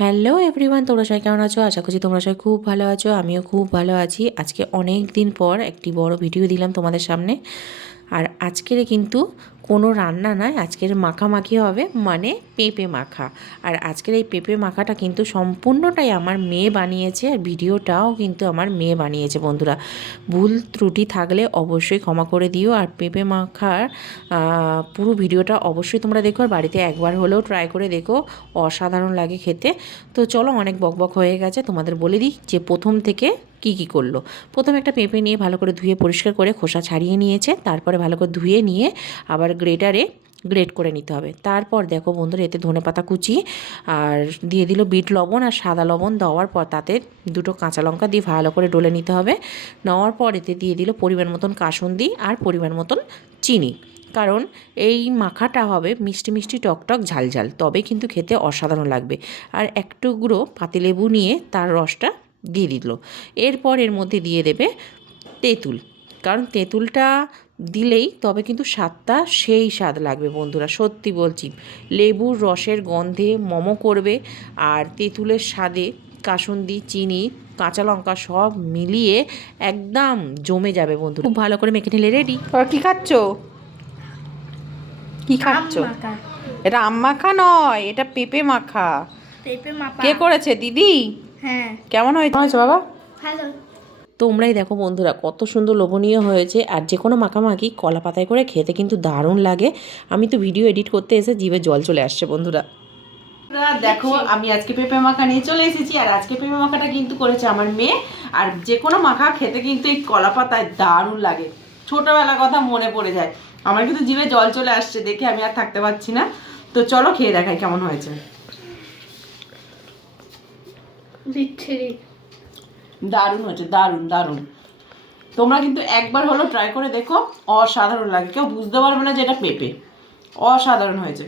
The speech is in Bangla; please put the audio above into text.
হ্যালো এভরিওয়ান, তোমরা সবাই কেমন আছো? আশা করছি তোমরা সবাই খুব ভালো আছো। আমিও খুব ভালো আছি। আজকে অনেক দিন পর একটি বড় ভিডিও দিলাম তোমাদের সামনে। আর আজকের কিন্তু কোনো রান্না নয়, আজকের মাখামাখি হবে, মানে পেঁপে মাখা। আর আজকের এই পেঁপে মাখাটা কিন্তু সম্পূর্ণটাই আমার মেয়ে বানিয়েছে, আর ভিডিওটাও কিন্তু আমার মেয়ে বানিয়েছে। বন্ধুরা, ভুল ত্রুটি থাকলে অবশ্যই ক্ষমা করে দিও। আর পেঁপে মাখার পুরো ভিডিওটা অবশ্যই তোমরা দেখো, আর বাড়িতে একবার হলেও ট্রাই করে দেখো, অসাধারণ লাগে খেতে। তো চলো, অনেক বকবক হয়ে গেছে, তোমাদের বলে দিই যে প্রথম থেকে কি করলো। প্রথমে একটা পেঁপে নিয়ে ভালো করে ধুয়ে পরিষ্কার করে খোসা ছাড়িয়ে নিয়েছে, তারপরে ভালো করে ধুয়ে নিয়ে আবার গ্রেটারে গ্রেট করে নিতে হবে। তারপর দেখো বন্ধুরা, এতে ধনেপাতা কুচি আর দিয়ে দিল বিট লবণ আর সাদা লবণ। দেওয়ার পর তাতে দুটো কাঁচা লঙ্কা দিয়ে ভালো করে ডলে নিতে হবে। নেওয়ার পর এতে দিয়ে দিল পরিমাণ মতন কাসুন্দি আর পরিমাণ মতন চিনি, কারণ এই মাখাটা হবে মিষ্টি মিষ্টি টকটক ঝাল ঝাল, তবে কিন্তু খেতে অসাধারণ লাগবে। আর এক টুকরো পাতিলেবু নিয়ে তার রসটা দিয়ে দিল। এরপর এর মধ্যে দিয়ে দেবে তেঁতুল, কারণ তেঁতুলটা দিলেই তবে কিন্তু স্বাদটা সেই স্বাদ লাগবে। বন্ধুরা, সত্যি বলছি, লেবুর রসের গন্ধে মোমো করবে, আর তেঁতুলের স্বাদে কাসুন্দি, চিনি, কাঁচা লঙ্কা সব মিলিয়ে একদম জমে যাবে। বন্ধুরা, খুব ভালো করে মেখে নিলে রেডি। কী খাচ্ছ? কি খাচ্ছ? এটা আম মাখা নয়, এটা পেঁপে মাখা। পেঁপে মাখা কে করেছে? দিদি। হ্যাঁ, কেমন হয়েছে বাবা? ভালো। তোমরাই দেখো বন্ধুরা, কত সুন্দর লোভনীয় হয়েছে। আর যে কোনো মাখামাখি কলা পাতায় করে খেতে কিন্তু দারুণ লাগে। আমি তো ভিডিও এডিট করতে এসে জিভে জল চলে আসছে। বন্ধুরা দেখো, আমি আজকে পেঁপে মাখা নিয়ে চলে এসেছি, আর আজকে পেঁপে মাখাটা কিন্তু করেছে আমার মেয়ে। আর যে কোনো মাখা খেতে কিন্তু এই কলা পাতায় দারুণ লাগে। ছোটোবেলার কথা মনে পড়ে যায়। আমার কিন্তু জিভে জল চলে আসছে দেখে, আমি আর থাকতে পারছি না। তো চলো খেয়ে দেখাই কেমন হয়েছে। দারুণ হয়েছে, দারুণ দারুণ। তোমরা কিন্তু একবার হলো ট্রাই করে দেখো, অসাধারণ লাগে। কেউ বুঝতে পারবে না যে এটা পেঁপে। অসাধারণ হয়েছে।